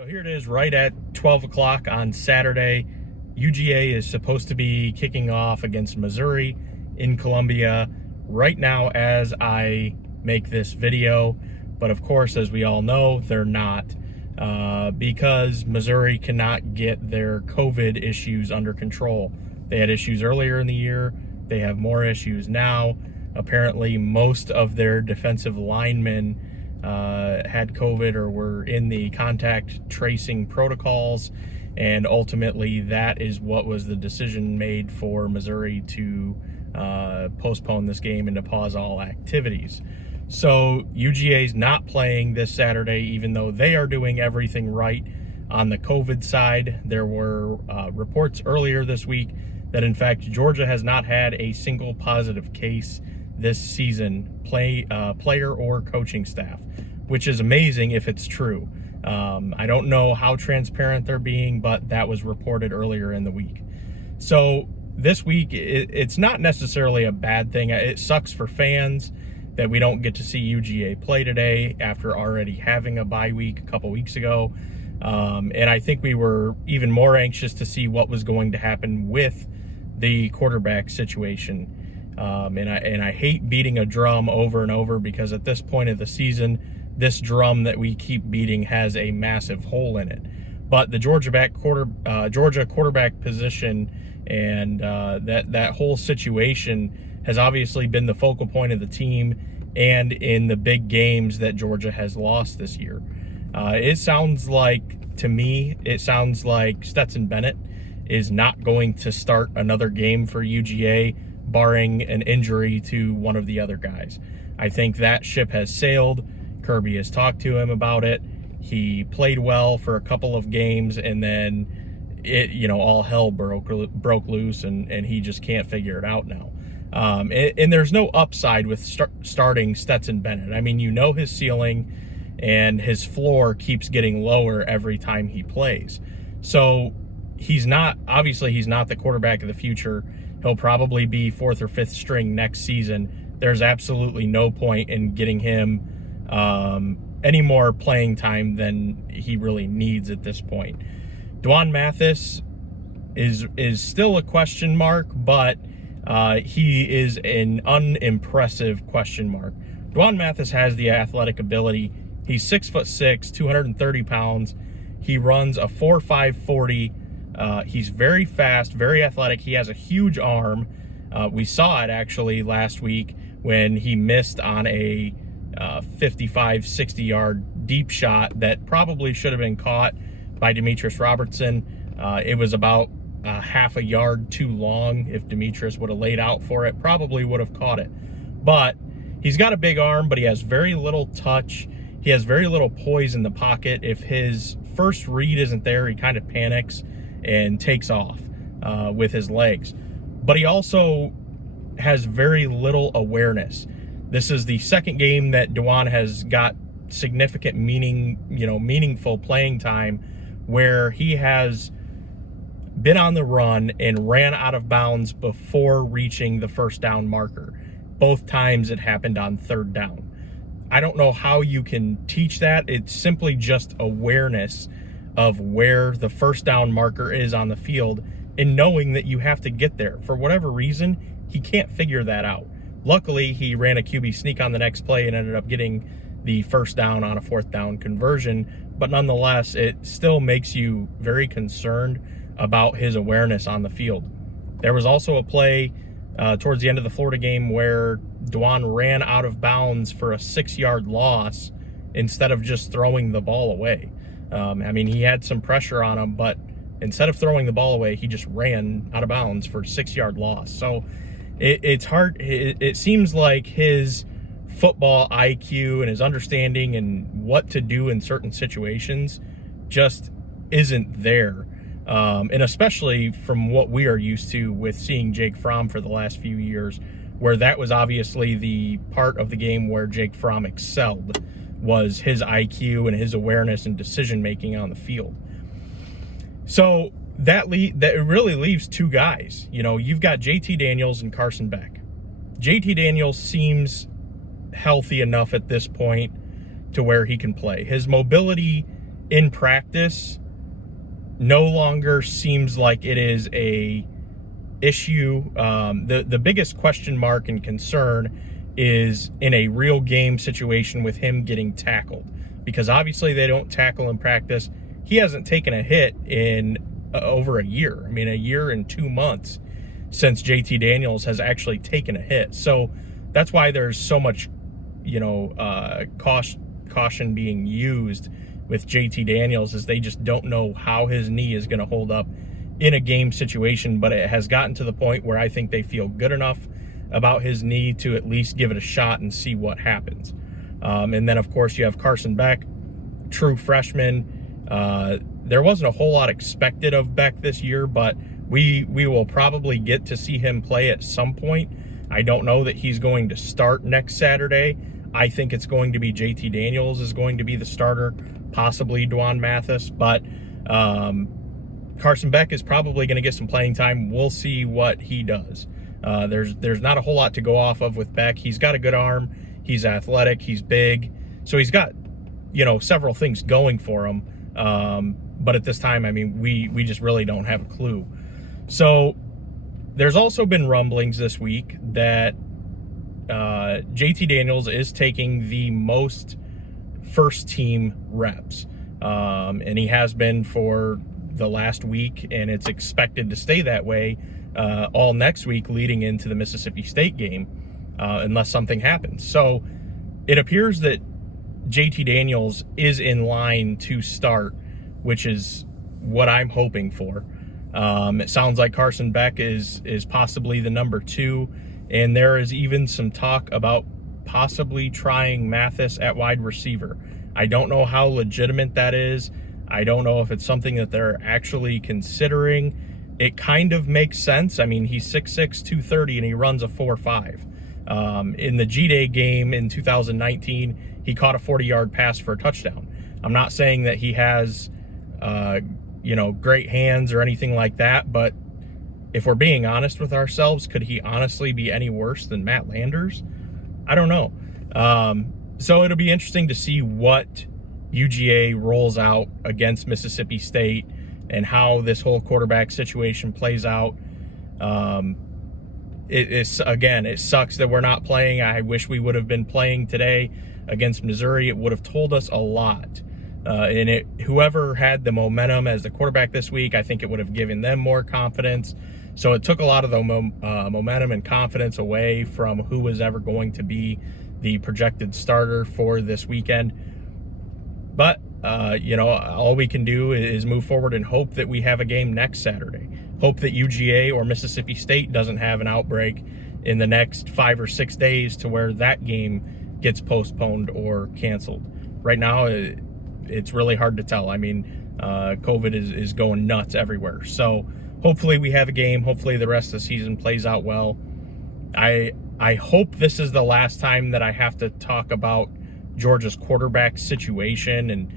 So here it is right at 12 o'clock on Saturday. UGA is supposed to be kicking off against Missouri in Columbia right now as I make this video. But of course, as we all know, they're not because Missouri cannot get their COVID issues under control. They had issues earlier in the year. They have more issues now. Apparently, most of their defensive linemen had COVID or were in the contact tracing protocols, and ultimately that is what was the decision made for Missouri to postpone this game and to pause all activities. So UGA's not playing this Saturday, even though they are doing everything right on the COVID side. There were reports earlier this week that in fact Georgia has not had a single positive case this season, player or coaching staff, which is amazing if it's true. I don't know how transparent they're being, but that was reported earlier in the week. So this week, it's not necessarily a bad thing. It sucks for fans that we don't get to see UGA play today after already having a bye week a couple weeks ago. And I think we were even more anxious to see what was going to happen with the quarterback situation. And I hate beating a drum over and over because at this point of the season, this drum that we keep beating has a massive hole in it. But the Georgia quarterback position and that whole situation has obviously been the focal point of the team and in the big games that Georgia has lost this year. It sounds like Stetson Bennett is not going to start another game for UGA, barring an injury to one of the other guys. I think that ship has sailed. Kirby has talked to him about it. He played well for a couple of games, and then all hell broke loose, and he just can't figure it out now. And there's no upside with starting Stetson Bennett. I mean, his ceiling and his floor keeps getting lower every time he plays. So he's not the quarterback of the future. He'll probably be 4th or 5th string next season. There's absolutely no point in getting him any more playing time than he really needs at this point. Dwan Mathis is still a question mark, but he is an unimpressive question mark. Dwan Mathis has the athletic ability. He's 6'6", 230 pounds. He runs a 4.5 40. He's very fast, very athletic. He has a huge arm. We saw it actually last week when he missed on a 55, 60-yard deep shot that probably should have been caught by Demetrius Robertson. It was about half a yard too long. If Demetrius would have laid out for it, probably would have caught it. But he's got a big arm, but he has very little touch. He has very little poise in the pocket. If his first read isn't there, he kind of panics and takes off with his legs. But he also has very little awareness. This is the second game that Dwan has got significant meaningful playing time where he has been on the run and ran out of bounds before reaching the first down marker. Both times it happened on 3rd down. I don't know how you can teach that. It's simply just awareness of where the first down marker is on the field and knowing that you have to get there. For whatever reason, he can't figure that out. Luckily, he ran a QB sneak on the next play and ended up getting the first down on a 4th down conversion. But nonetheless, it still makes you very concerned about his awareness on the field. There was also a play towards the end of the Florida game where Dwan ran out of bounds for a 6-yard loss instead of just throwing the ball away. He had some pressure on him, but instead of throwing the ball away, he just ran out of bounds for a 6-yard loss. So it's hard. It seems like his football IQ and his understanding and what to do in certain situations just isn't there. And especially from what we are used to with seeing Jake Fromm for the last few years, where that was obviously the part of the game where Jake Fromm excelled, was his IQ and his awareness and decision-making on the field. So that really leaves two guys. You've got JT Daniels and Carson Beck. JT Daniels seems healthy enough at this point to where he can play. His mobility in practice no longer seems like it is a issue. The biggest question mark and concern is in a real game situation with him getting tackled, because obviously they don't tackle in practice. He hasn't taken a hit in over a year. I mean, a year and 2 months since JT Daniels has actually taken a hit. So that's why there's so much, caution being used with JT Daniels, is they just don't know how his knee is going to hold up in a game situation. But it has gotten to the point where I think they feel good enough about his knee to at least give it a shot and see what happens. And then, of course, you have Carson Beck, true freshman. There wasn't a whole lot expected of Beck this year, but we will probably get to see him play at some point. I don't know that he's going to start next Saturday. I think it's going to be JT Daniels is going to be the starter, possibly Dwan Mathis, but Carson Beck is probably going to get some playing time. We'll see what he does. There's not a whole lot to go off of with Beck. He's got a good arm. He's athletic. He's big. So he's got, several things going for him. But at this time, I mean, we just really don't have a clue. So there's also been rumblings this week that JT Daniels is taking the most first team reps. And he has been for the last week, and it's expected to stay that way all next week leading into the Mississippi State game, unless something happens. So it appears that JT Daniels is in line to start, which is what I'm hoping for. It sounds like Carson Beck is possibly the number 2, and there is even some talk about possibly trying Mathis at wide receiver. I don't know how legitimate that is. I don't know if it's something that they're actually considering. It kind of makes sense. I mean, he's 6'6", 230, and he runs a 4.5. In the G-Day game in 2019, he caught a 40-yard pass for a touchdown. I'm not saying that he has, great hands or anything like that, but if we're being honest with ourselves, could he honestly be any worse than Matt Landers? I don't know. So it'll be interesting to see what UGA rolls out against Mississippi State and how this whole quarterback situation plays out. It sucks that we're not playing. I wish we would have been playing today against Missouri. It would have told us a lot. Whoever had the momentum as the quarterback this week, I think it would have given them more confidence. So it took a lot of the momentum and confidence away from who was ever going to be the projected starter for this weekend. But, all we can do is move forward and hope that we have a game next Saturday. Hope that UGA or Mississippi State doesn't have an outbreak in the next 5 or 6 days to where that game gets postponed or canceled. Right now, it's really hard to tell. I mean, COVID is going nuts everywhere. So hopefully we have a game. Hopefully the rest of the season plays out well. I hope this is the last time that I have to talk about Georgia's quarterback situation, and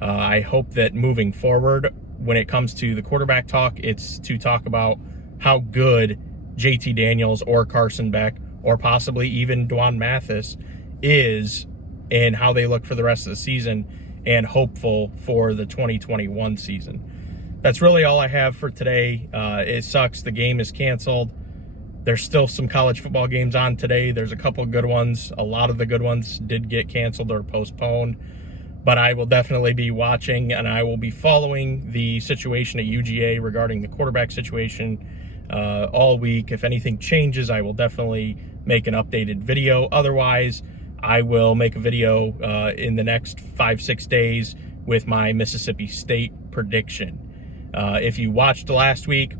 I hope that moving forward, when it comes to the quarterback talk, it's to talk about how good JT Daniels or Carson Beck or possibly even Dwan Mathis is and how they look for the rest of the season and hopeful for the 2021 season. That's really all I have for today. It sucks. The game is canceled. There's still some college football games on today. There's a couple of good ones. A lot of the good ones did get canceled or postponed. But I will definitely be watching, and I will be following the situation at UGA regarding the quarterback situation all week. If anything changes, I will definitely make an updated video. Otherwise, I will make a video in the next 5-6 days with my Mississippi State prediction. If you watched last week,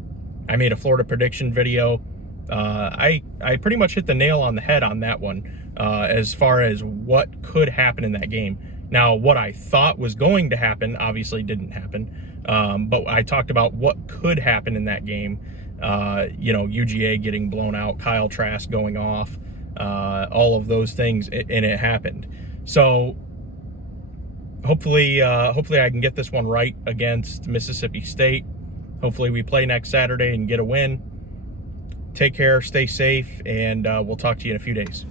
I made a Florida prediction video. I pretty much hit the nail on the head on that one as far as what could happen in that game. Now, what I thought was going to happen obviously didn't happen, but I talked about what could happen in that game. UGA getting blown out, Kyle Trask going off, all of those things, and it happened. So hopefully I can get this one right against Mississippi State. Hopefully we play next Saturday and get a win. Take care, stay safe, and we'll talk to you in a few days.